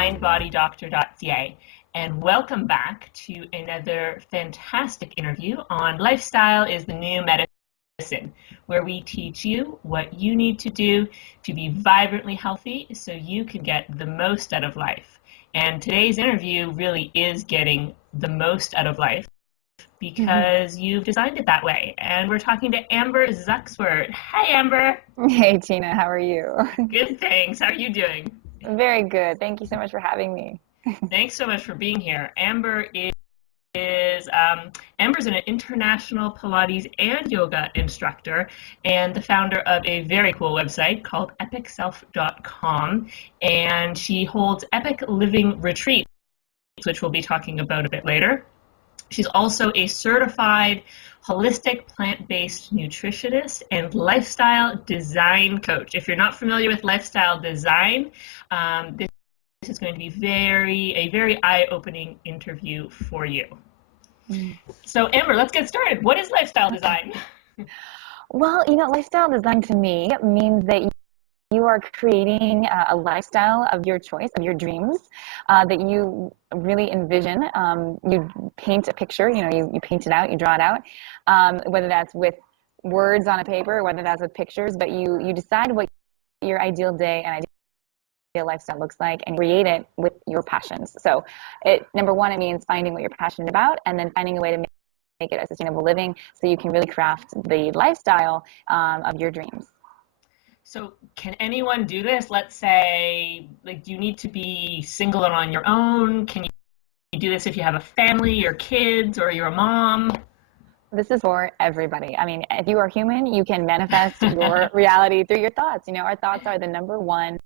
themindbodydoctor.ca, and welcome back to another fantastic interview on Lifestyle is the New Medicine, where we teach you what you need to do to be vibrantly healthy so you can get the most out of life. And today's interview really is getting the most out of life because you've designed it that way. And we're talking to Amber Zuckswert. Hi, Amber. Hey, Tina. How are you? Good, thanks. How are you doing? Very good. Thank you so much for having me. Thanks so much for being here. Amber's an international Pilates and yoga instructor and the founder of a very cool website called epicself.com, and she holds epic living retreats, which we'll be talking about a bit later. She's also a certified holistic plant-based nutritionist and lifestyle design coach. If you're not familiar with lifestyle design, this is going to be a very eye-opening interview for you. So Amber, let's get started. What is lifestyle design? Well, lifestyle design to me means that you are creating a lifestyle of your choice, of your dreams, that you really envision. You paint a picture, you paint it out, you draw it out, whether that's with words on a paper, whether that's with pictures, but you decide what your ideal day and ideal lifestyle looks like and create it with your passions. So number one, it means finding what you're passionate about and then finding a way to make it a sustainable living so you can really craft the lifestyle of your dreams. So can anyone do this? Let's say, do you need to be single and on your own? Can you do this if you have a family or kids or you're a mom? This is for everybody. I mean, if you are human, you can manifest your reality through your thoughts. Our thoughts are the number one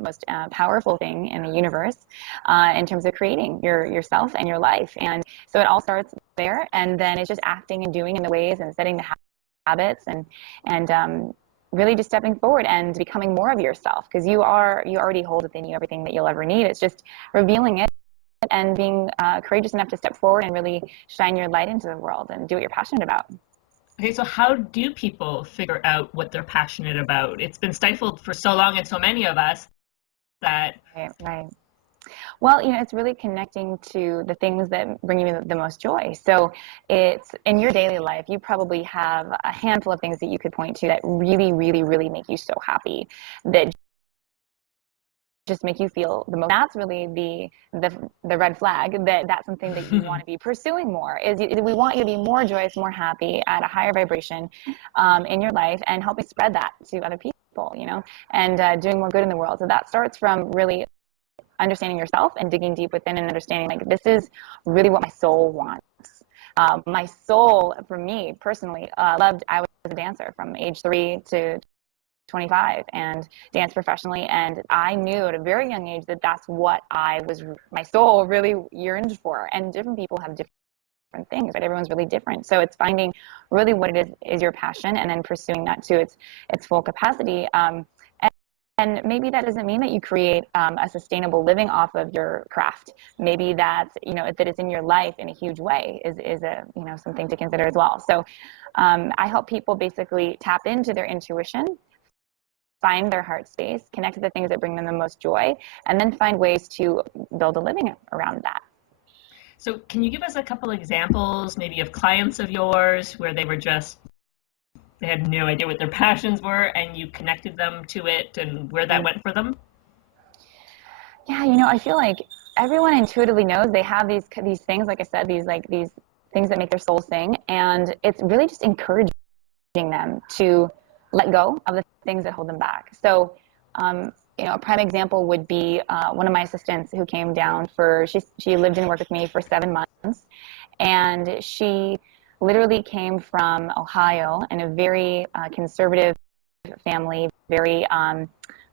most powerful thing in the universe in terms of creating yourself and your life. And so it all starts there, and then it's just acting and doing in the ways and setting the habits and really just stepping forward and becoming more of yourself, because you already hold within you everything that you'll ever need. It's just revealing it and being courageous enough to step forward and really shine your light into the world and do what you're passionate about. Okay, so how do people figure out what they're passionate about? It's been stifled for so long in so many of us that... Right. Well, it's really connecting to the things that bring you the most joy. So it's in your daily life, you probably have a handful of things that you could point to that really, really, really make you so happy, that just make you feel the most. That's really the red flag, that's something that you want to be pursuing more. We want you to be more joyous, more happy, at a higher vibration in your life, and helping spread that to other people, and doing more good in the world. So that starts from really understanding yourself and digging deep within and understanding, this is really what my soul wants. My soul, for me personally, I was a dancer from age 3 to 25 and danced professionally. And I knew at a very young age that that's what my soul really yearned for. And different people have different things, right? Everyone's really different. So it's finding really what it is your passion and then pursuing that to its full capacity. And maybe that doesn't mean that you create a sustainable living off of your craft. Maybe that, that it's in your life in a huge way is a, something to consider as well. So I help people basically tap into their intuition, find their heart space, connect to the things that bring them the most joy, and then find ways to build a living around that. So can you give us a couple examples maybe of clients of yours where they had no idea what their passions were and you connected them to it and where that went for them? Yeah, I feel like everyone intuitively knows they have these things, like I said, these things that make their soul sing, and it's really just encouraging them to let go of the things that hold them back. So, a prime example would be one of my assistants who came down she lived and worked with me for 7 months, and she literally came from Ohio in a very conservative family, very, I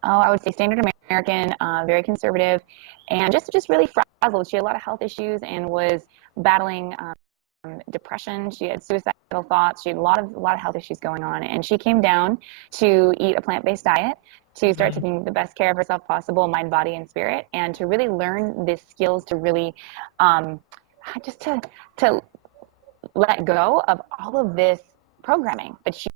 would say standard American, very conservative, and just really frazzled. She had a lot of health issues and was battling depression. She had suicidal thoughts. She had a lot of health issues going on, and she came down to eat a plant-based diet, to start taking the best care of herself possible, mind, body, and spirit, and to really learn the skills to really just to let go of all of this programming that she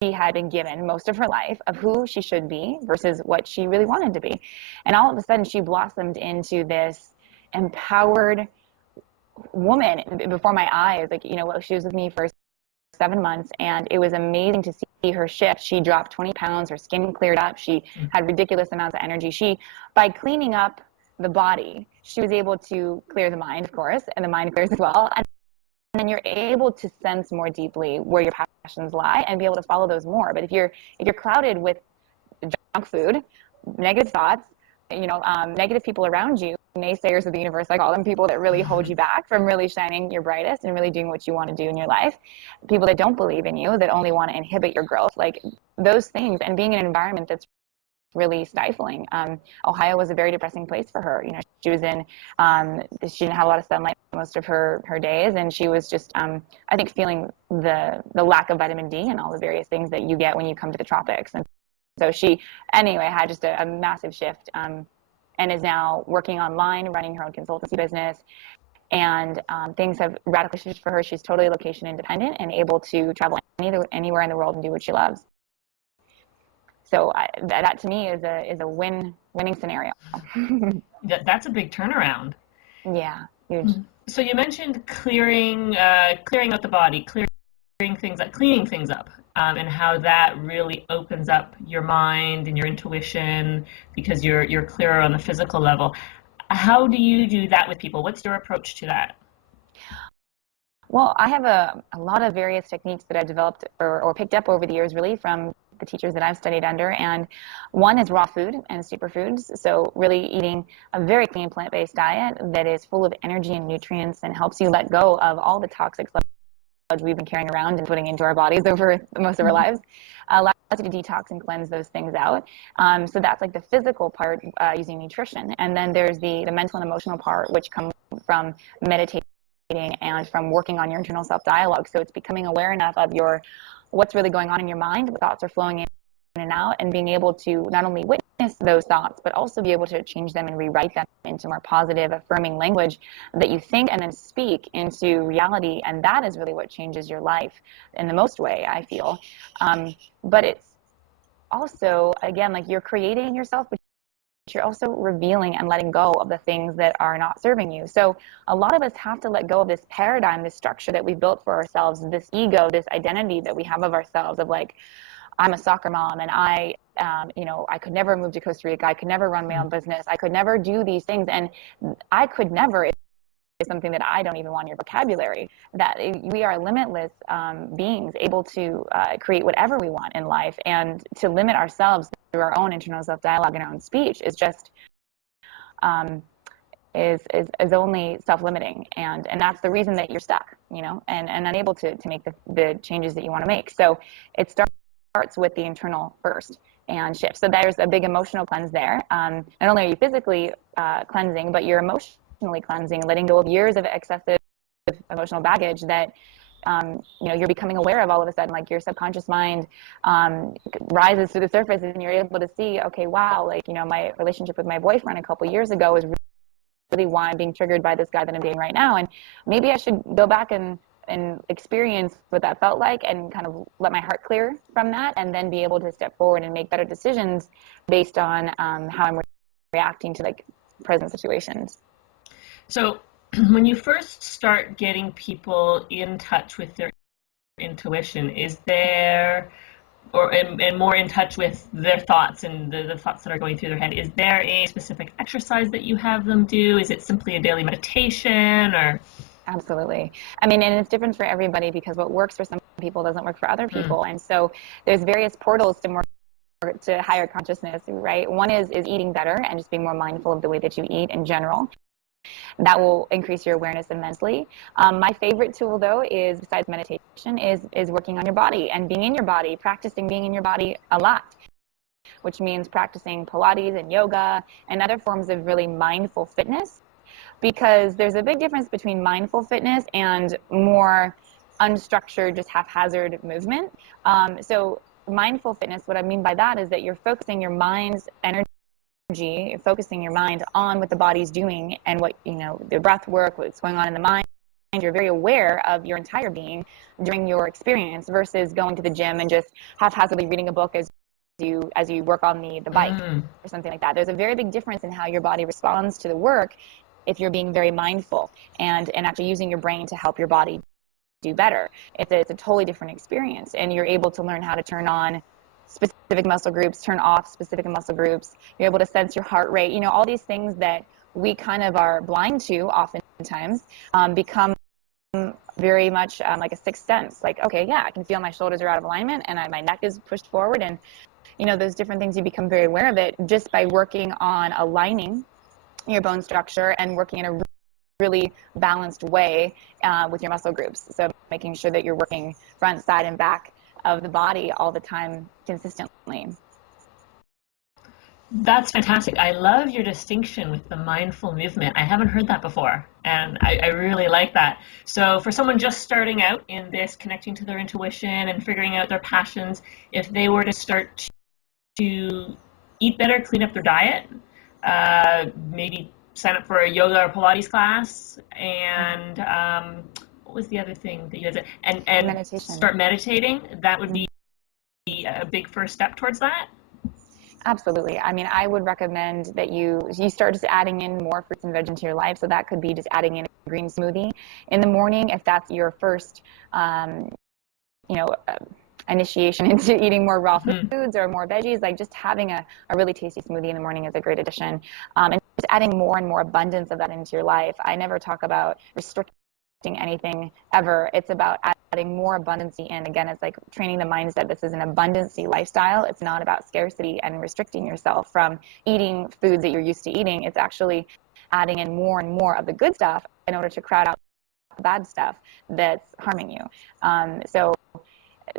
had been given most of her life of who she should be versus what she really wanted to be. And all of a sudden she blossomed into this empowered woman before my eyes. Like, she was with me for 7 months, and it was amazing to see her shift. She dropped 20 pounds, her skin cleared up, she had ridiculous amounts of energy. By cleaning up the body, she was able to clear the mind, of course, and the mind clears as well. And then you're able to sense more deeply where your passions lie and be able to follow those more. But if you're clouded with junk food, negative thoughts, negative people around you, naysayers of the universe, I call them, people that really hold you back from really shining your brightest and really doing what you want to do in your life, people that don't believe in you, that only want to inhibit your growth, like those things, and being in an environment that's really stifling. Ohio was a very depressing place for her. She was in, she didn't have a lot of sunlight most of her days, and she was just, I think, feeling the lack of vitamin D and all the various things that you get when you come to the tropics. And so she, anyway, had just a massive shift, and is now working online, running her own consultancy business. And things have radically shifted for her. She's totally location independent and able to travel anywhere in the world and do what she loves. So that to me is a winning scenario. That's a big turnaround. Yeah, huge. So you mentioned clearing out the body, cleaning things up, and how that really opens up your mind and your intuition because you're clearer on the physical level. How do you do that with people? What's your approach to that? Well, I have a lot of various techniques that I've developed or picked up over the years, really from the teachers that I've studied under. And one is raw food and superfoods. So really eating a very clean plant-based diet that is full of energy and nutrients and helps you let go of all the toxic sludge we've been carrying around and putting into our bodies over most of our lives. Allows you to detox and cleanse those things out. So that's like the physical part, using nutrition. And then there's the mental and emotional part, which comes from meditating and from working on your internal self-dialogue. So it's becoming aware enough of what's really going on in your mind, what thoughts are flowing in and out, and being able to not only witness those thoughts, but also be able to change them and rewrite them into more positive, affirming language that you think and then speak into reality. And that is really what changes your life in the most way, I feel. But it's also, again, like you're creating yourself, but you're also revealing and letting go of the things that are not serving you. So a lot of us have to let go of this paradigm, this structure that we built for ourselves, this ego, this identity that we have of ourselves of like, I'm a soccer mom and I could never move to Costa Rica. I could never run my own business. I could never do these things. And I could never is something that I don't even want in your vocabulary, that we are limitless beings able to create whatever we want in life, and to limit ourselves through our own internal self-dialogue and our own speech is just is only self-limiting, and that's the reason that you're stuck, and unable to make the changes that you want to make. So it starts with the internal first and shift. So there's a big emotional cleanse there. Not only are you physically cleansing, but you're emotionally cleansing, letting go of years of excessive emotional baggage that you're becoming aware of all of a sudden. Like your subconscious mind rises to the surface, and you're able to see, okay, wow, like, my relationship with my boyfriend a couple years ago is really why I'm being triggered by this guy that I'm dating right now. And maybe I should go back and experience what that felt like and kind of let my heart clear from that, and then be able to step forward and make better decisions based on how I'm reacting to like present situations. So when you first start getting people in touch with their intuition, and more in touch with their thoughts and the thoughts that are going through their head, is there a specific exercise that you have them do? Is it simply a daily meditation, or? Absolutely. I mean, and it's different for everybody, because what works for some people doesn't work for other people. And so there's various portals to higher consciousness, right? One is eating better and just being more mindful of the way that you eat in general. That will increase your awareness immensely. My favorite tool, though, is, besides meditation, is working on your body and being in your body, practicing being in your body a lot, which means practicing Pilates and yoga and other forms of really mindful fitness, because there's a big difference between mindful fitness and more unstructured, just haphazard movement. So mindful fitness, what I mean by that is that you're focusing your mind's energy, you're focusing your mind on what the body's doing and what, the breath work, what's going on in the mind, you're very aware of your entire being during your experience versus going to the gym and just haphazardly reading a book as you work on the bike or something like that. There's a very big difference in how your body responds to the work if you're being very mindful and actually using your brain to help your body do better. It's a totally different experience, and you're able to learn how to turn on specific muscle groups, turn off specific muscle groups. You're able to sense your heart rate. You know, all these things that we kind of are blind to oftentimes become very much like a sixth sense. Like, okay, yeah, I can feel my shoulders are out of alignment and my neck is pushed forward, and you know, those different things, you become very aware of it just by working on aligning your bone structure and working in a really balanced way with your muscle groups. So making sure that you're working front, side, and back of the body all the time consistently. That's fantastic. I love your distinction with the mindful movement. I haven't heard that before, and I really like that. So for someone just starting out in this, connecting to their intuition and figuring out their passions, if they were to start to eat better, clean up their diet, maybe sign up for a yoga or Pilates class, and what was the other thing that you said? And meditation. Start meditating, that would be a big first step towards that? Absolutely. I mean, I would recommend that you start just adding in more fruits and veg into your life. So that could be just adding in a green smoothie in the morning if that's your first, initiation into eating more raw foods or more veggies. Like just having a really tasty smoothie in the morning is a great addition. And just adding more and more abundance of that into your life. I never talk about restricting anything ever. It's about adding more abundancy in. Again, it's like training the mindset. This is an abundancy lifestyle. It's not about scarcity and restricting yourself from eating foods that you're used to eating. It's actually adding in more and more of the good stuff in order to crowd out the bad stuff that's harming you. So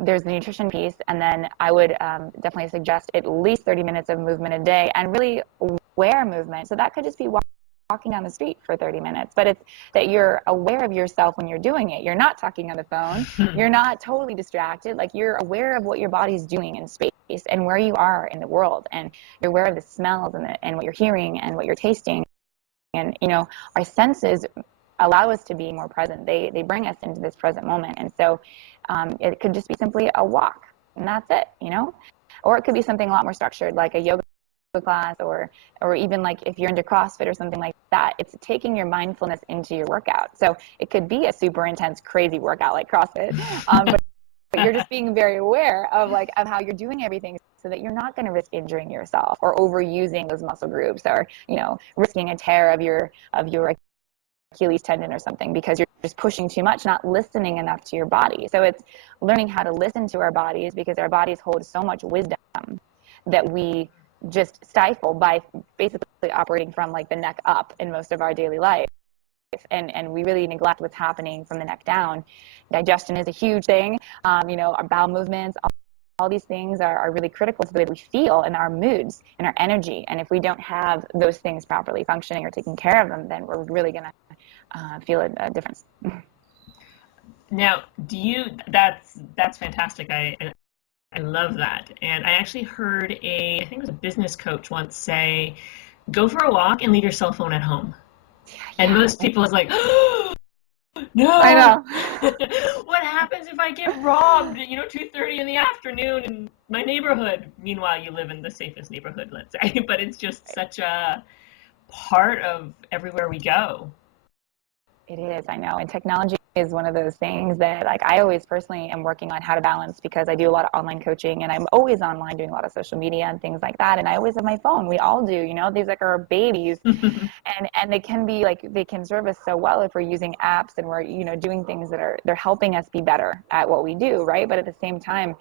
there's the nutrition piece, and then I would definitely suggest at least 30 minutes of movement a day, and really aware movement. So that could just be walking down the street for 30 minutes, but it's that you're aware of yourself when you're doing it. You're not talking on the phone. You're not totally distracted. Like you're aware of what your body's doing in space and where you are in the world, and you're aware of the smells and what you're hearing and what you're tasting. And, you know, our senses allow us to be more present. They bring us into this present moment. And so it could just be simply a walk, and that's it, you know? Or it could be something a lot more structured, like a yoga class, or even like if you're into CrossFit or something like that. It's taking your mindfulness into your workout. So it could be a super intense, crazy workout like CrossFit, but you're just being very aware of how you're doing everything so that you're not going to risk injuring yourself or overusing those muscle groups, or, you know, risking a tear of your Achilles tendon or something because you're just pushing too much, not listening enough to your body. So it's learning how to listen to our bodies, because our bodies hold so much wisdom that we just stifle by basically operating from like the neck up in most of our daily life. And we really neglect what's happening from the neck down. Digestion is a huge thing. Our bowel movements, all these things are really critical to the way we feel and our moods and our energy. And if we don't have those things properly functioning or taking care of them, then we're really going to feel a difference. Now, that's fantastic. I love that. And I actually heard I think it was a business coach once say, go for a walk and leave your cell phone at home. Yeah. And most people is like, oh, no, I know. What happens if I get robbed, 2:30 in the afternoon in my neighborhood? Meanwhile, you live in the safest neighborhood, let's say, but it's just such a part of everywhere we go. It is, I know. And technology is one of those things that, like, I always personally am working on how to balance, because I do a lot of online coaching and I'm always online doing a lot of social media and things like that. And I always have my phone. We all do, these like are our babies. and they can be like, they can serve us so well if we're using apps and we're, doing things that they're helping us be better at what we do. Right. But at the same time,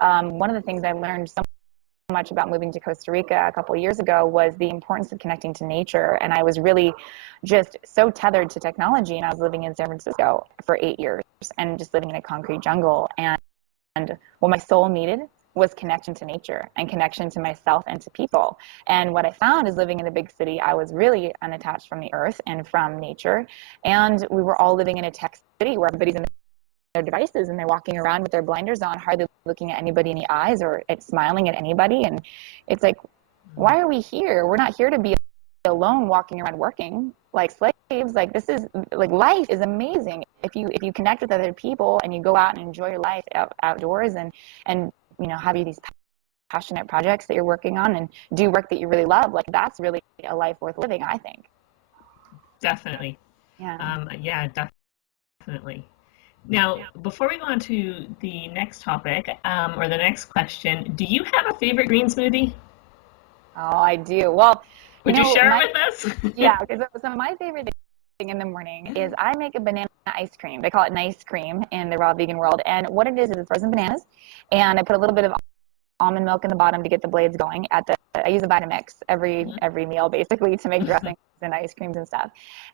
one of the things I learned so much about moving to Costa Rica a couple of years ago was the importance of connecting to nature. And I was really just so tethered to technology, and I was living in San Francisco for 8 years and just living in a concrete jungle. And what my soul needed was connection to nature and connection to myself and to people. And what I found is, living in a big city, I was really unattached from the earth and from nature. And we were all living in a tech city where everybody's in their devices and they're walking around with their blinders on, hardly looking at anybody in the eyes or smiling at anybody. And it's like, why are we here? We're not here to be alone walking around working like slaves. Like, this is like, life is amazing if you connect with other people and you go out and enjoy your life outdoors, and have these passionate projects that you're working on and do work that you really love. Like, that's really a life worth living, I think. Definitely. Yeah. Yeah, definitely. Now, before we go on to the next topic, or the next question, do you have a favorite green smoothie? Oh, I do. Well, Would you share it with us? yeah, because so my favorite thing in the morning is I make a banana ice cream. They call it nice cream in the raw vegan world. And what it is it's frozen bananas, and I put a little bit of almond milk in the bottom to get the blades going. I use a Vitamix every meal basically to make dressings and ice creams and stuff.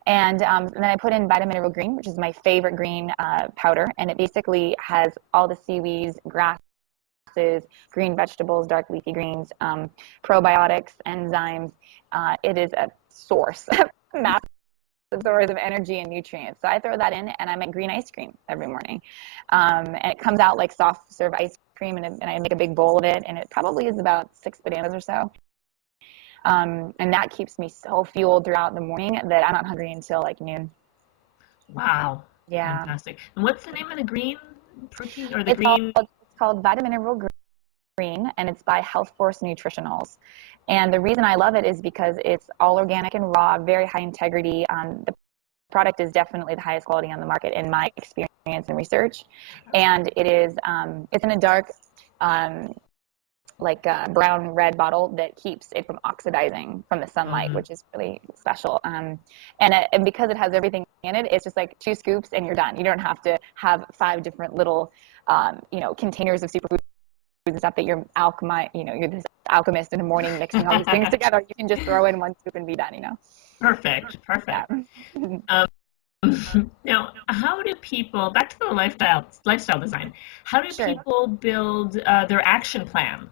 And then I put in Vitamin Mineral Green, which is my favorite green powder, and it basically has all the seaweeds, grasses, green vegetables, dark leafy greens, probiotics, enzymes. It is a source, massive source of energy and nutrients. So I throw that in, and I make green ice cream every morning. And it comes out like soft serve ice cream, and I make a big bowl of it, and it probably is about 6 bananas or so. And that keeps me so fueled throughout the morning that I'm not hungry until like noon. Wow. Yeah. Fantastic. And what's the name of the green protein or the It's green? called Vitamin Mineral Green, and it's by Health Force Nutritionals. And the reason I love it is because it's all organic and raw, very high integrity. The product is definitely the highest quality on the market in my experience and research. And it's in a dark, like a brown red bottle that keeps it from oxidizing from the sunlight, which is really special. And because it has everything in it, it's just like 2 scoops and you're done. You don't have to have 5 different little, containers of superfoods and stuff that you're you're this alchemist in the morning mixing all these things together. You can just throw in 1 scoop and be done. Perfect. Yeah. Now, how do people, back to the lifestyle design, how do Sure. people build their action plan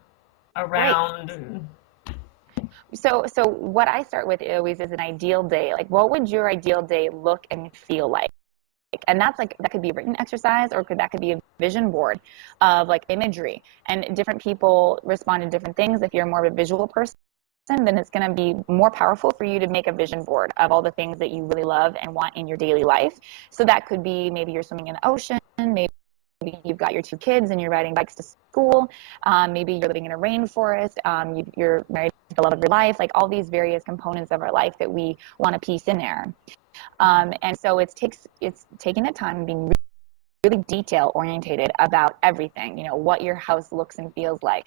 Right. around? So what I start with always is an ideal day. Like, what would your ideal day look and feel like? And that could be a written exercise, or that could be a vision board of like imagery. And different people respond to different things. If you're more of a visual person, then it's going to be more powerful for you to make a vision board of all the things that you really love and want in your daily life. So that could be, maybe you're swimming in the ocean, maybe you've got your 2 kids and you're riding bikes to school, maybe you're living in a rainforest, you're married to the love of your life, like all these various components of our life that we want to piece in there. And so it's taking the time and being really detail orientated about everything. What your house looks and feels like,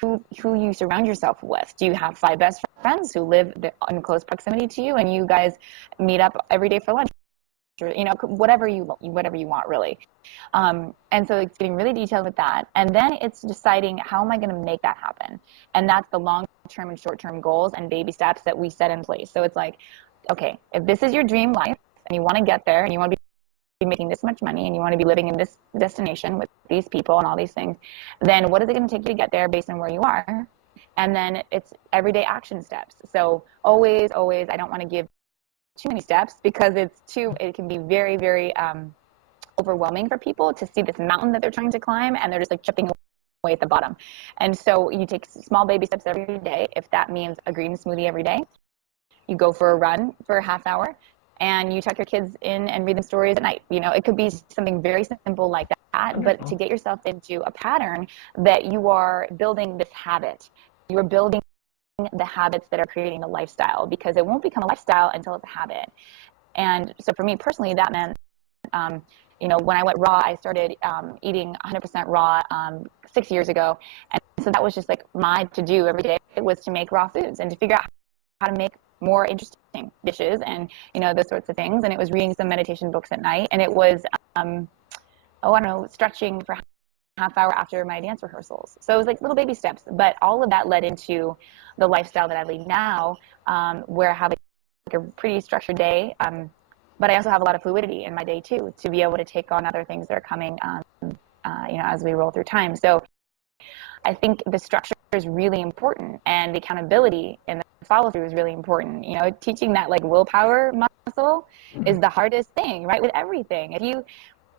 who you surround yourself with. Do you have 5 best friends who live in close proximity to you, and you guys meet up every day for lunch? Or, whatever you want, really. And so it's getting really detailed with that, and then it's deciding, how am I going to make that happen? And that's the long-term and short-term goals and baby steps that we set in place. So it's like, okay, if this is your dream life and you want to get there and you want to be making this much money and you want to be living in this destination with these people and all these things, then what is it going to take you to get there based on where you are? And then it's everyday action steps. So always, I don't want to give too many steps, because it can be very, very overwhelming for people to see this mountain that they're trying to climb, and they're just like chipping away at the bottom. And so you take small baby steps every day. If that means a green smoothie every day, you go for a run for a half hour, and you tuck your kids in and read them stories at night. It could be something very simple like that. Wonderful. But to get yourself into a pattern that you are building this habit, you are building the habits that are creating the lifestyle, because it won't become a lifestyle until it's a habit. And so for me personally, that meant, when I went raw, I started eating 100% raw 6 years ago. And so that was just like my to-do every day, was to make raw foods and to figure out how to make more interesting dishes and, those sorts of things. And it was reading some meditation books at night. And it was, stretching for half hour after my dance rehearsals. So it was like little baby steps, but all of that led into the lifestyle that I lead now, where I have like a pretty structured day. But I also have a lot of fluidity in my day too, to be able to take on other things that are coming, as we roll through time. So I think the structure is really important, and the accountability and the follow through is really important. Teaching that like willpower muscle is the hardest thing, right? With everything.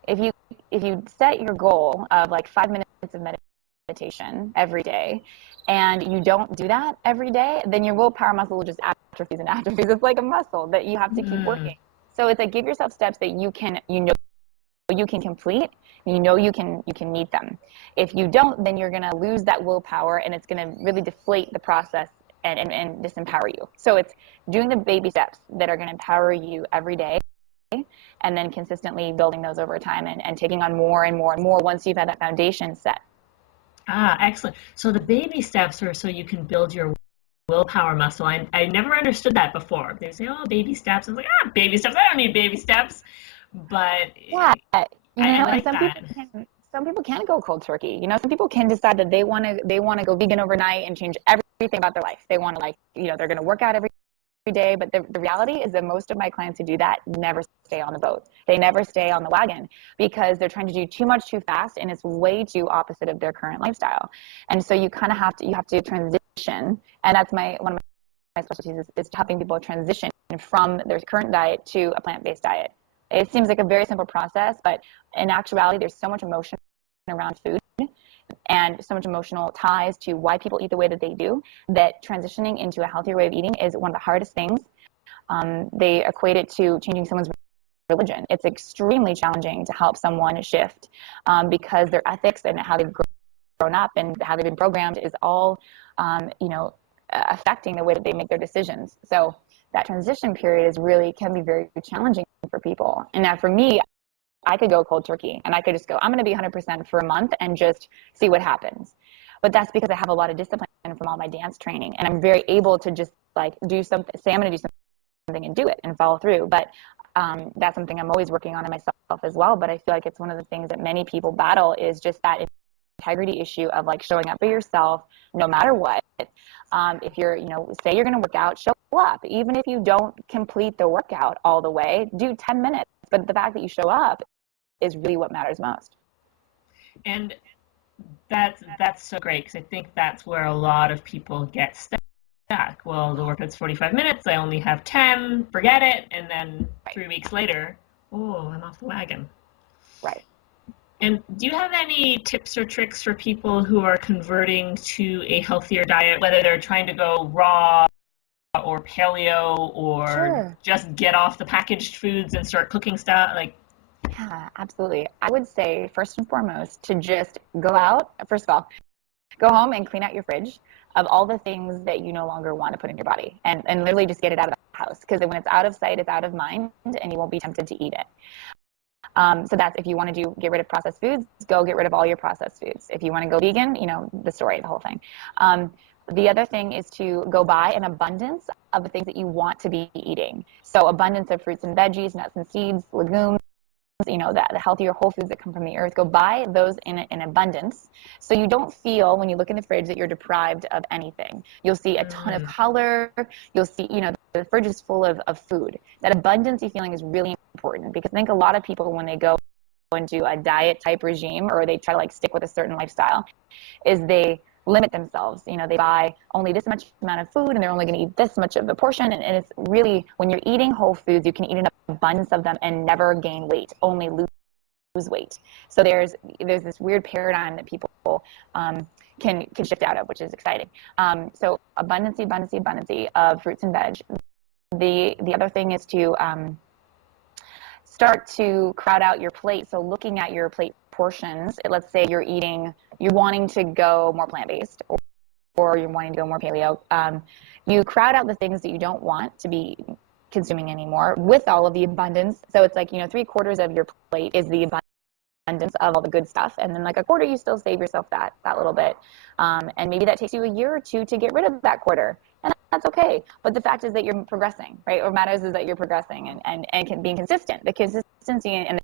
If you set your goal of like 5 minutes of meditation meditation every day, and you don't do that every day, then your willpower muscle will just atrophies and atrophies. It's like a muscle that you have to keep working. So it's like, give yourself steps that you can complete, and you can meet them. If you don't, then you're going to lose that willpower, and it's going to really deflate the process and disempower you. So it's doing the baby steps that are going to empower you every day, and then consistently building those over time, and taking on more and more and more once you've had that foundation set. Excellent. So the baby steps are so you can build your willpower muscle. I never understood that before. They say, oh, baby steps. I'm like, baby steps. I don't need baby steps. But yeah, I like that. Some people can go cold turkey. Some people can decide that they want to go vegan overnight and change everything about their life. They want to, they're going to work out every day. But the reality is that most of my clients who do that never stay on the boat. They never stay on the wagon, because they're trying to do too much too fast, and it's way too opposite of their current lifestyle. And so you kind of have to transition. And that's one of my specialties is helping people transition from their current diet to a plant-based diet. It seems like a very simple process, but in actuality, there's so much emotion around food and so much emotional ties to why people eat the way that they do, that transitioning into a healthier way of eating is one of the hardest things. They equate it to changing someone's religion. It's extremely challenging to help someone shift, because their ethics and how they've grown up and how they've been programmed is all, affecting the way that they make their decisions. So that transition period can be very challenging for people. And now for me, I could go cold turkey, and I could just go, I'm going to be 100% for a month and just see what happens. But that's because I have a lot of discipline from all my dance training, and I'm very able to just do something, say I'm going to do something and do it and follow through. But that's something I'm always working on in myself as well. But I feel like it's one of the things that many people battle, is just that integrity issue of showing up for yourself no matter what. If you're, say you're going to work out, show up. Even if you don't complete the workout all the way, do 10 minutes. But the fact that you show up is really what matters most. And that's so great, because I think that's where a lot of people get stuck. Well, the workout's 45 minutes, I only have 10, forget it. And then 3 weeks later, I'm off the wagon. Right. And do you have any tips or tricks for people who are converting to a healthier diet, whether they're trying to go raw or paleo, or just get off the packaged foods and start cooking stuff? Yeah, absolutely. I would say first and foremost to just go out. First of all, go home and clean out your fridge of all the things that you no longer want to put in your body, and literally just get it out of the house, because when it's out of sight, it's out of mind, and you won't be tempted to eat it. So that's, if you want to get rid of processed foods, go get rid of all your processed foods. If you want to go vegan, the whole thing. The other thing is to go buy an abundance of the things that you want to be eating. So abundance of fruits and veggies, nuts and seeds, legumes, the healthier whole foods that come from the earth. Go buy those in abundance, so you don't feel when you look in the fridge that you're deprived of anything. You'll see a ton of color. You'll see, the fridge is full of food. That abundancy feeling is really important, because I think a lot of people, when they go into a diet type regime, or they try to stick with a certain lifestyle, is they limit themselves. They buy only this much amount of food, and they're only going to eat this much of a portion. And it's really, when you're eating whole foods, you can eat an abundance of them and never gain weight, only lose weight. So there's this weird paradigm that people can shift out of, which is exciting. So abundance of fruits and veg. The other thing is to start to crowd out your plate. So looking at your plate portions, let's say you're wanting to go more plant-based, or you're wanting to go more paleo, you crowd out the things that you don't want to be consuming anymore with all of the abundance. So it's 3/4 of your plate is the abundance of all the good stuff, and then a quarter you still save yourself that little bit, and maybe that takes you a year or two to get rid of that quarter, and that's okay. But the fact is that you're progressing, right? What matters is that you're progressing and being consistent. The consistency and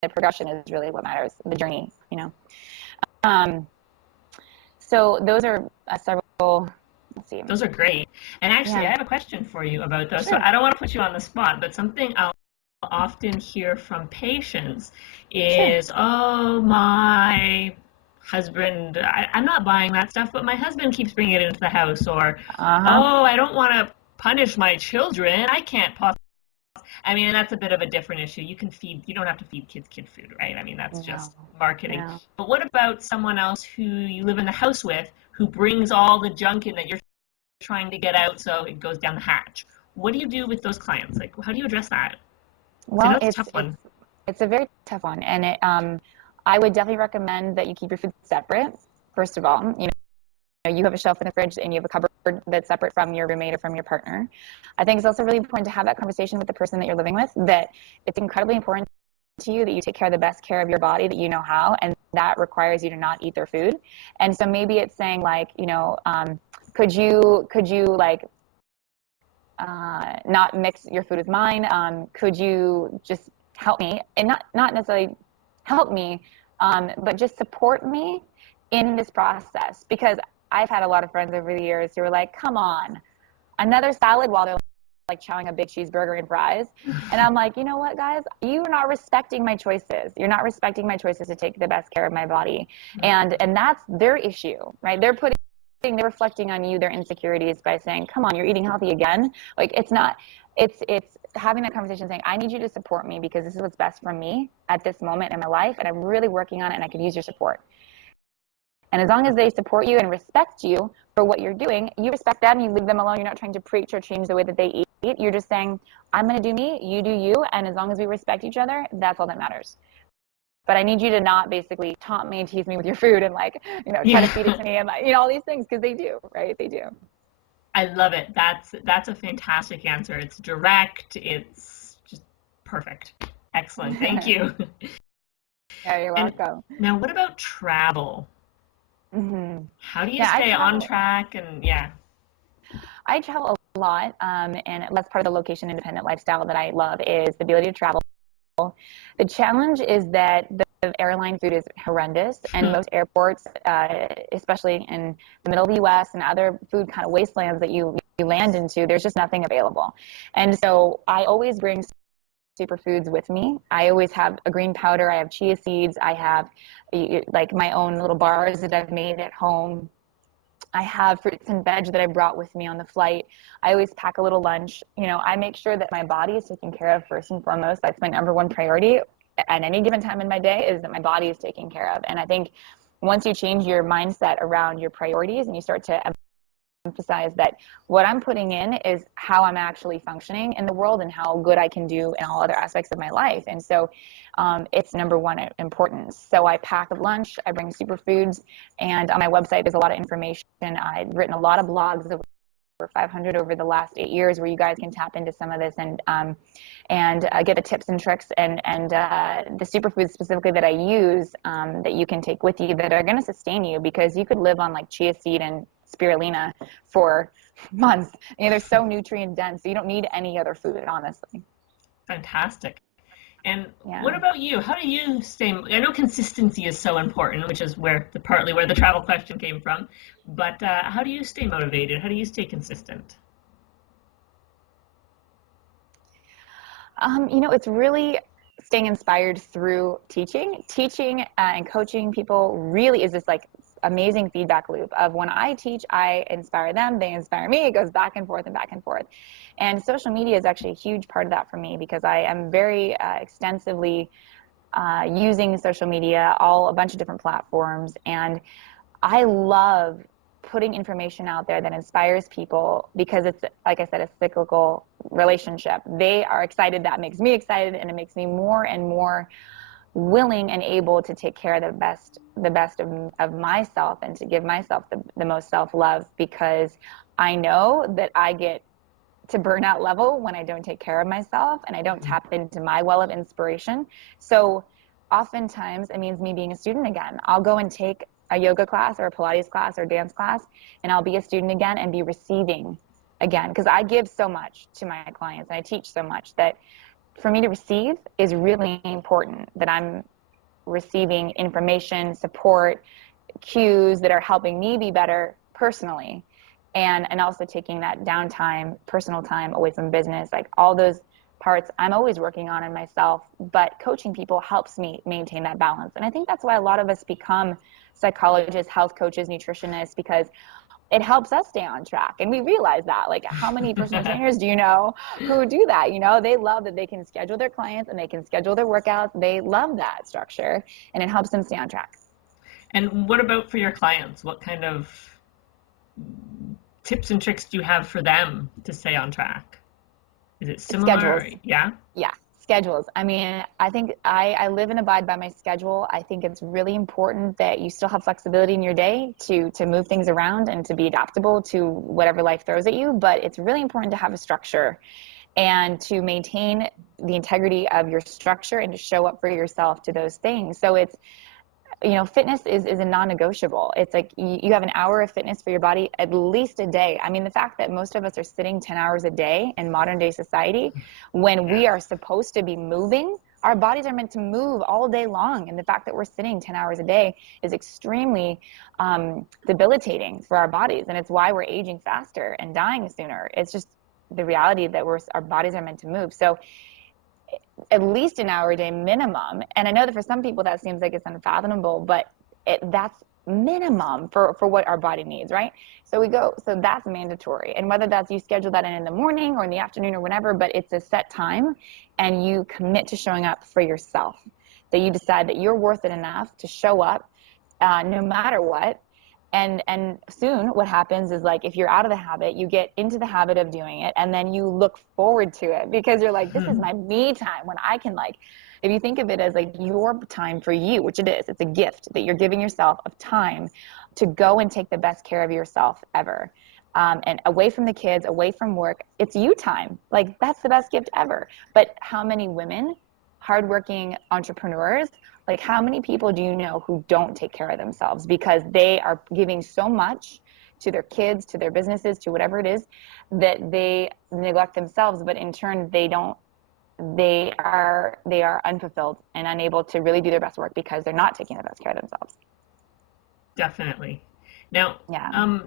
the progression is really what matters, the journey, So those are several, let's see. Those are great. And actually, I have a question for you about those. Sure. So I don't want to put you on the spot, but something I'll often hear from patients is, oh, my husband, I'm not buying that stuff, but my husband keeps bringing it into the house. Or, oh, I don't want to punish my children. I can't possibly. I mean, that's a bit of a different issue. You don't have to feed kids kid food, right? I mean, that's No, just marketing. no. But what about someone else who you live in the house with who brings all the junk in that you're trying to get out so it goes down the hatch? What do you do with those clients? Like, how do you address that? 'Cause I know Well, it's a tough one. it's a very tough one, and I would definitely recommend that you keep your food separate. First of all, you have a shelf in the fridge and you have a cupboard that's separate from your roommate or from your partner. I think it's also really important to have that conversation with the person that you're living with, that it's incredibly important to you that you take care of the best care of your body that you know how, and that requires you to not eat their food. And so maybe it's saying like, could you like not mix your food with mine? Could you just help me, and not necessarily help me, but just support me in this process? Because I've had a lot of friends over the years who are like, come on, another salad, while they're like chowing a big cheeseburger and fries. And I'm like, you know what, guys, you're not respecting my choices. You're not respecting my choices to take the best care of my body. And that's their issue, right? They're reflecting on you, their insecurities, by saying, come on, you're eating healthy again. Like, it's not, it's having that conversation saying, I need you to support me because this is what's best for me at this moment in my life. And I'm really working on it and I could use your support. And as long as they support you and respect you for what you're doing, you respect them, you leave them alone. You're not trying to preach or change the way that they eat. You're just saying, I'm going to do me, you do you. And as long as we respect each other, that's all that matters. But I need you to not basically taunt me and tease me with your food and like, try to feed it to me and like, all these things, because they do, right? They do. I love it. That's a fantastic answer. It's direct. It's just perfect. Excellent. Thank you. Yeah, you're And welcome. now, what about travel? Mm-hmm. How do you Yeah, stay on track? And yeah. I travel a lot, and that's part of the location independent lifestyle that I love, is the ability to travel. The challenge is that the airline food is horrendous, and most airports, especially in the middle of the U.S. and other food kind of wastelands that you land into, there's just nothing available. And so I always bring superfoods with me. I always have a green powder. I have chia seeds. I have like my own little bars that I've made at home. I have fruits and veg that I brought with me on the flight. I always pack a little lunch. I make sure that my body is taken care of first and foremost. That's my number one priority at any given time in my day, is that my body is taken care of. And I think once you change your mindset around your priorities and you start to emphasize that what I'm putting in is how I'm actually functioning in the world and how good I can do in all other aspects of my life. And so it's number one importance. So I pack a lunch, I bring superfoods, and on my website there's a lot of information. I've written a lot of blogs, over 500 over the last 8 years, where you guys can tap into some of this and get the tips and tricks and the superfoods specifically that I use, that you can take with you, that are going to sustain you, because you could live on like chia seed and spirulina for months. They're so nutrient dense, so you don't need any other food, honestly. Fantastic. And Yeah. what about you? How do you stay? I know consistency is so important, which is partly where the travel question came from. But how do you stay motivated? How do you stay consistent? It's really staying inspired through teaching. Teaching and coaching people really is this like amazing feedback loop of, when I teach, I inspire them, they inspire me. It goes back and forth and back and forth. And social media is actually a huge part of that for me, because I am very extensively using social media, a bunch of different platforms. And I love putting information out there that inspires people, because it's, like I said, a cyclical relationship. They are excited, that makes me excited, and it makes me more and more willing and able to take care of the best of myself, and to give myself the most self-love, because I know that I get to burnout level when I don't take care of myself and I don't tap into my well of inspiration. So oftentimes it means me being a student again. I'll go and take a yoga class or a Pilates class or dance class, and I'll be a student again and be receiving again, because I give so much to my clients and I teach so much, that for me to receive is really important, that I'm receiving information, support, cues that are helping me be better personally, and also taking that downtime, personal time away from business, like all those parts I'm always working on in myself. But coaching people helps me maintain that balance. And I think that's why a lot of us become psychologists, health coaches, nutritionists, because it helps us stay on track. And we realize that, like, how many personal trainers do you know who do that? You know, they love that they can schedule their clients and they can schedule their workouts. They love that structure, and it helps them stay on track. And what about for your clients? What kind of tips and tricks do you have for them to stay on track? Is it similar? Schedules. Yeah. Yeah, schedules. I mean, I think I live and abide by my schedule. I think it's really important that you still have flexibility in your day to move things around and to be adaptable to whatever life throws at you. But it's really important to have a structure and to maintain the integrity of your structure and to show up for yourself to those things. So it's, you know, fitness is a non-negotiable. It's like you have an hour of fitness for your body at least a day. I mean, the fact that most of us are sitting 10 hours a day in modern day society, when we are supposed to be moving, our bodies are meant to move all day long. And the fact that we're sitting 10 hours a day is extremely debilitating for our bodies. And it's why we're aging faster and dying sooner. It's just the reality that our bodies are meant to move. So at least an hour a day minimum. And I know that for some people that seems like it's unfathomable, but that's minimum for what our body needs, right? So that's mandatory. And whether that's you schedule that in the morning or in the afternoon or whenever, but it's a set time and you commit to showing up for yourself, that you decide that you're worth it enough to show up no matter what. And soon what happens is, like, if you're out of the habit, you get into the habit of doing it, and then you look forward to it because you're like, this is my me time, when I can, like, if you think of it as like your time for you, which it is, it's a gift that you're giving yourself of time to go and take the best care of yourself ever. And away from the kids, away from work, it's you time. Like, that's the best gift ever. But how many women, hardworking entrepreneurs, like, how many people do you know who don't take care of themselves because they are giving so much to their kids, to their businesses, to whatever it is, that they neglect themselves, but in turn they are unfulfilled and unable to really do their best work because they're not taking the best care of themselves. Definitely. Now, Yeah.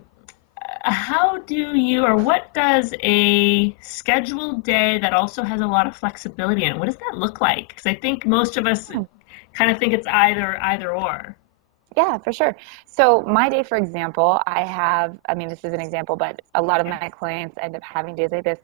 how do you, or what does a scheduled day that also has a lot of flexibility in it, what does that look like? Because I think most of us kind of think it's either or. Yeah, for sure. So my day, for example, I mean, this is an example, but a lot of my clients end up having days like this.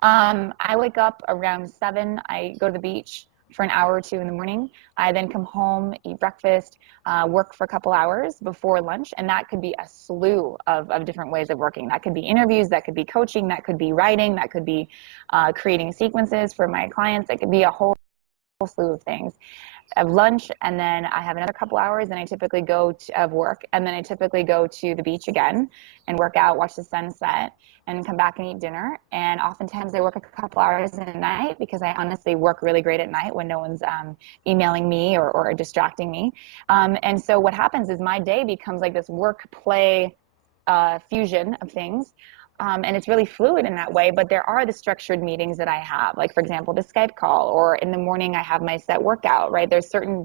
I wake up around 7. I go to the beach for an hour or two in the morning. I then come home, eat breakfast, work for a couple hours before lunch. And that could be a slew of different ways of working. That could be interviews, that could be coaching, that could be writing, that could be creating sequences for my clients. It could be a whole slew of things. Of lunch, and then I have another couple hours, and I typically go of work, and then I typically go to the beach again and work out, watch the sunset, and come back and eat dinner. And oftentimes I work a couple hours at night because I honestly work really great at night when no one's emailing me or distracting me. And so what happens is my day becomes like this work-play fusion of things. And it's really fluid in that way, but there are the structured meetings that I have, like, for example, the Skype call, or in the morning I have my set workout, right? There's certain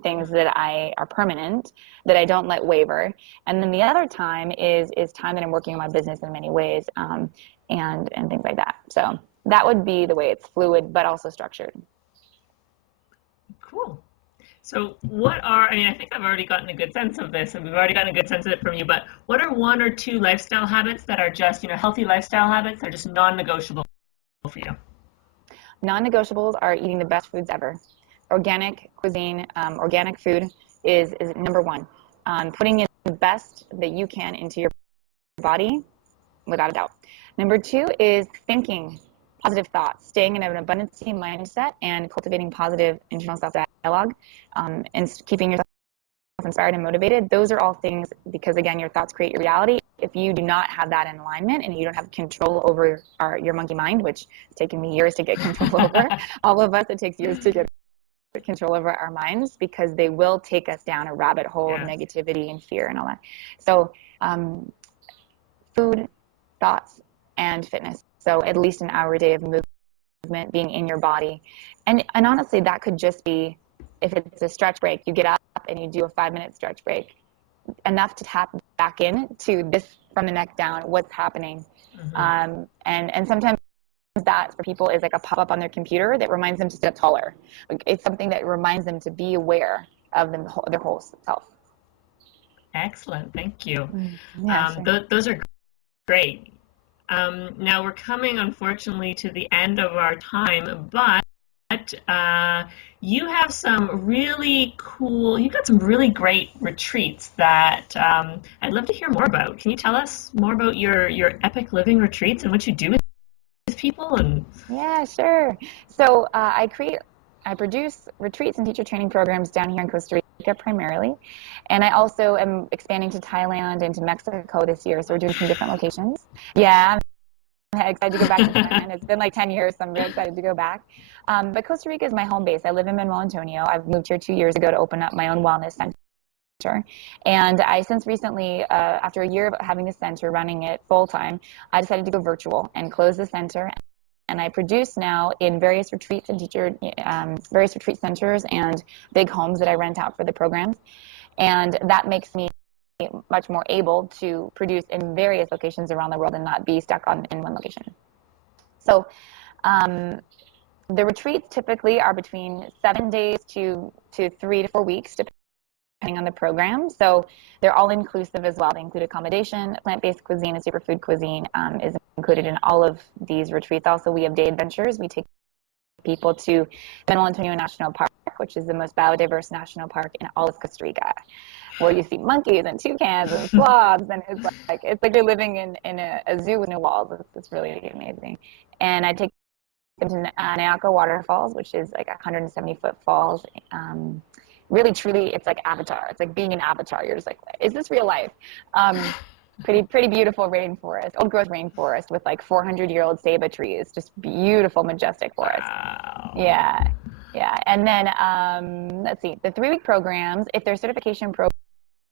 things that are permanent that I don't let waver. And then the other time is time that I'm working on my business in many ways, and things like that. So that would be the way it's fluid, but also structured. Cool. So I mean, I think I've already gotten a good sense of this, and we've already gotten a good sense of it from you, but what are 1 or 2 lifestyle habits that are just, healthy lifestyle habits that are just non-negotiable for you? Non-negotiables are eating the best foods ever. Organic cuisine, organic food is number one. Putting in the best that you can into your body, without a doubt. Number 2 is thinking positive thoughts, staying in an abundancy mindset and cultivating positive internal self-dialogue, and keeping yourself inspired and motivated. Those are all things, because again, your thoughts create your reality. If you do not have that in alignment and you don't have control over your monkey mind, which has taken me years to get control over, all of us, it takes years to get control over our minds, because they will take us down a rabbit hole of negativity and fear and all that. So food, thoughts, and fitness. So at least an hour a day of movement, being in your body. And honestly, that could just be, if it's a stretch break, you get up and you do a 5-minute stretch break, enough to tap back in to this, from the neck down, what's happening. Mm-hmm. And sometimes that for people is like a pop-up on their computer that reminds them to step taller. Like, it's something that reminds them to be aware of their whole self. Excellent. Thank you. Yeah, sure. Those are great. Now we're coming, unfortunately, to the end of our time, but you have some really cool, you've got some really great retreats that I'd love to hear more about. Can you tell us more about your epic living retreats and what you do with people? And Yeah, sure. So I produce retreats and teacher training programs down here in Costa Rica primarily. And I also am expanding to Thailand and to Mexico this year. So we're doing some different locations. Yeah, I'm excited to go back to Thailand. It's been like 10 years, so I'm really excited to go back. But Costa Rica is my home base. I live in Manuel Antonio. I've moved here 2 years ago to open up my own wellness center. And I since recently, after a year of having the center running it full time, I decided to go virtual and close the center. And I produce now in various retreats and various retreat centers and big homes that I rent out for the programs. And that makes me much more able to produce in various locations around the world and not be stuck in one location. So the retreats typically are between 7 days to 3 to 4 weeks, depending on the program. So they're all inclusive as well. They include accommodation, plant-based cuisine, and superfood cuisine is included in all of these retreats. Also, we have day adventures. We take people to Manuel Antonio National Park, which is the most biodiverse national park in all of Costa Rica, where you see monkeys and toucans and sloths, and it's like you're living in a zoo with no walls. It's really amazing. And I take them to Nayaka Waterfalls, which is like 170-foot falls. Really, truly, it's like Avatar. It's like being an Avatar. You're just like, is this real life? Pretty beautiful rainforest, old growth rainforest with like 400-year-old ceiba trees. Just beautiful, majestic forest. wow. Yeah. Yeah. And then let's see, the 3-week programs, if they're certification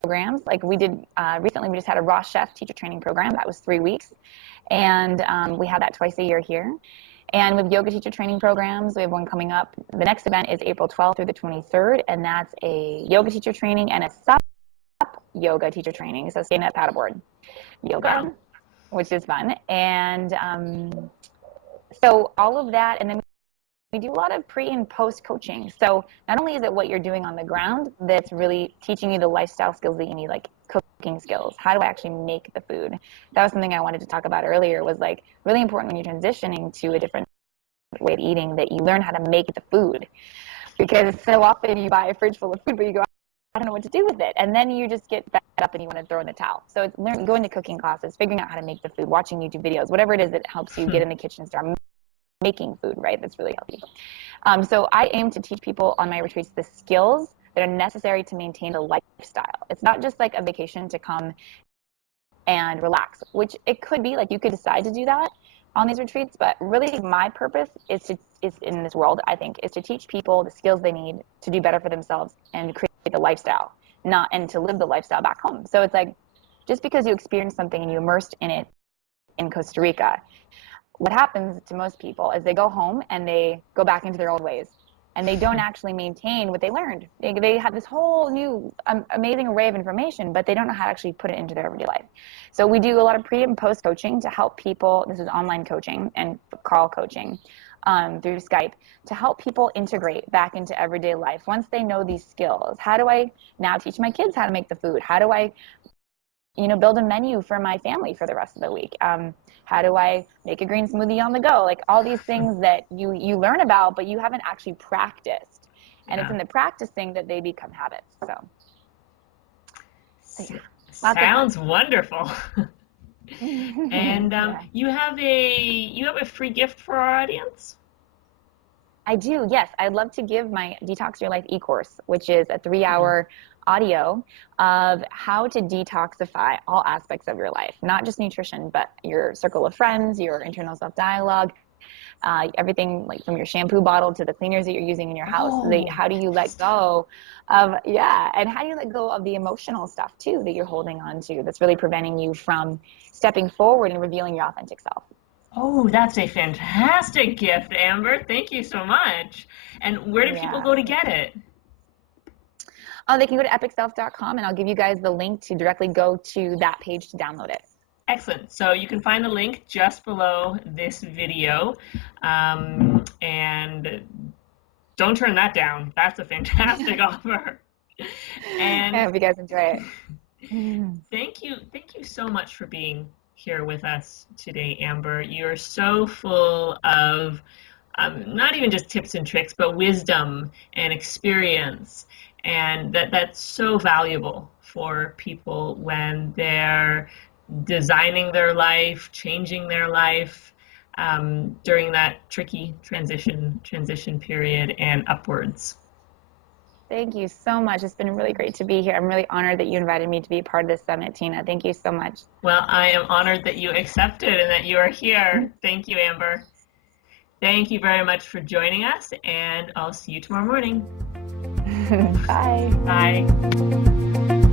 programs, like we did recently, we just had a raw chef teacher training program. That was 3 weeks. And we have that twice a year here. And with yoga teacher training programs, we have one coming up. The next event is April 12th through the 23rd, and that's a yoga teacher training and a sup yoga teacher training. So stand up paddleboard yoga, Wow. which is fun. And so all of that, and then we do a lot of pre and post coaching. So not only is it what you're doing on the ground that's really teaching you the lifestyle skills that you need, like cooking skills. How do I actually make the food? That was something I wanted to talk about earlier, was like really important when you're transitioning to a different way of eating, that you learn how to make the food. Because so often you buy a fridge full of food, but you go, I don't know what to do with it. And then you just get fed up and you want to throw in the towel. So it's going to cooking classes, figuring out how to make the food, watching YouTube videos, whatever it is that helps you get in the kitchen and start making food, right? That's really healthy. So I aim to teach people on my retreats the skills that are necessary to maintain a lifestyle. It's not just like a vacation to come and relax, which it could be. Like you could decide to do that on these retreats, but really my purpose is in this world, I think, is to teach people the skills they need to do better for themselves and create the lifestyle, and to live the lifestyle back home. So it's like, just because you experience something and you immersed in it in Costa Rica, what happens to most people is they go home and they go back into their old ways, and they don't actually maintain what they learned. They have this whole new amazing array of information, but they don't know how to actually put it into their everyday life. So we do a lot of pre and post coaching to help people. This is online coaching and call coaching through Skype, to help people integrate back into everyday life. Once they know these skills, how do I now teach my kids how to make the food? How do I build a menu for my family for the rest of the week? How do I make a green smoothie on the go? Like all these things that you learn about, but you haven't actually practiced. And Yeah. it's in the practicing that they become habits. So yeah, Sounds wonderful. And yeah. you have a free gift for our audience? I do, yes. I'd love to give my Detox Your Life e-course, which is a 3-hour audio of how to detoxify all aspects of your life, not just nutrition, but your circle of friends, your internal self-dialogue, everything, like from your shampoo bottle to the cleaners that you're using in your house. How do you let go of, and how do you let go of the emotional stuff too that you're holding on to that's really preventing you from stepping forward and revealing your authentic self? Oh, that's a fantastic gift, Amber. Thank you so much. And where do people go to get it? They can go to epicself.com, and I'll give you guys the link to directly go to that page to download it. Excellent. So you can find the link just below this video. And don't turn that down. That's a fantastic offer. And I hope you guys enjoy it. Thank you so much for being here with us today, Amber. You're so full of not even just tips and tricks, but wisdom and experience, and that's so valuable for people when they're designing their life, changing their life during that tricky transition period and upwards. Thank you so much. It's been really great to be here. I'm really honored that you invited me to be a part of this summit, Tina. Thank you so much. Well, I am honored that you accepted and that you are here. Thank you, Amber. Thank you very much for joining us, and I'll see you tomorrow morning. Bye. Bye.